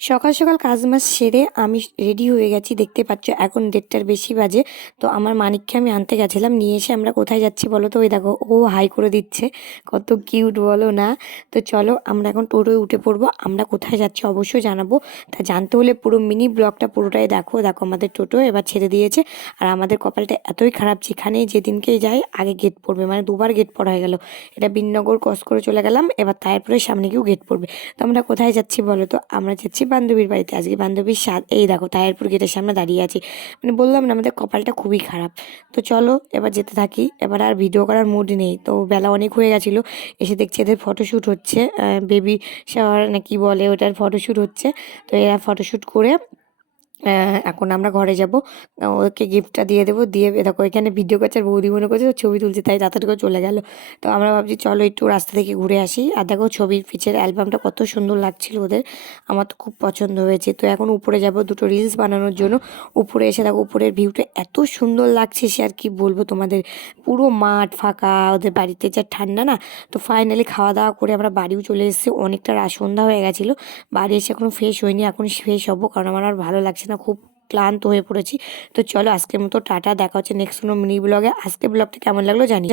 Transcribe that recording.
সকাল সকাল কাজ মাস সেরে আমি রেডি হয়ে গেছি, দেখতে পাচ্ছ এখন দেড়টার বেশি বাজে। তো আমার মানিককে আমি আনতে গেছিলাম, নিয়ে এসে আমরা কোথায় যাচ্ছি বলো তো? ওই দেখো, ও হাই করে দিচ্ছে, কত কিউট বলো না? তো চলো আমরা এখন টোটোয় উঠে পড়ব, আমরা কোথায় যাচ্ছি অবশ্যই জানাব। তা জানতে হলে পুরো মিনি ব্লগটা পুরোটাই দেখো দেখো আমাদের টোটো এবার ছেড়ে দিয়েছে। আর আমাদের কপালটা এতই খারাপ যেখানেই যেদিনকেই যাই আগে গেট পড়বে মানে দুবার গেট পড়া হয়ে গেল। এটা বিননগর ক্রস করে চলে গেলাম, এবার তারপরে সামনে গিয়েও গেট পড়বে। তো আমরা কোথায় যাচ্ছি বলো তো? আমরা যাচ্ছি বান্ধবীর বাড়িতে, আজকে বান্ধবীর স্বাদ এই দেখো তায়ারপুর গেটের সামনে দাঁড়িয়ে আছি। মানে বললাম না, আমাদের কপালটা খুবই খারাপ। তো চলো, এবার যেতে থাকি। এবার আর ভিডিও করার মুড নেই। তো বেলা অনেক হয়ে গেছিল। এসে দেখছি এদের ফটোশ্যুট হচ্ছে। বেবি শাওয়ার না কি বলে ওটার ফটোশ্যুট হচ্ছে। তো এরা ফটোশ্যুট করে এখন আমরা ঘরে যাব। ওকে গিফটটা দিয়ে দেবো। দিয়ে দেখো, এখানে ভিডিও করছে আর বৌদি মনে করছে ছবি তুলছে, তাই তাড়াতাড়ি করে চলে গেল। তো আমরা ভাবছি চলো একটু রাস্তা থেকে ঘুরে আসি। আর দেখো, ছবির পিছের অ্যালবামটা কত সুন্দর লাগছিল ওদের। আমার তো খুব পছন্দ হয়েছে। তো এখন উপরে যাব দুটো রিলস বানানোর জন্য। উপরে এসে দেখো, উপরের ভিউটা এত সুন্দর লাগছে সে আর কি বলব তোমাদের। পুরো মাঠ ফাঁকা, ওদের বাড়িতে যা ঠান্ডা না, তো ফাইনালি খাওয়া দাওয়া করে আমরা বাড়িও চলে এসেছি। অনেকটা সন্ধ্যা হয়ে গেছিল। বাড়ি এসে এখনও ফ্রেশ হয়নি এখন ফ্রেশ হব, কারণ আমার আর ভালো লাগছে না, খুব ক্লান্ত হয়ে পড়েছি। তো চলো আজকের মতো টাটা, দেখা হচ্ছে নেক্সট কোনো মিনি ব্লগে আজকে ব্লগটা কেমন লাগল জানি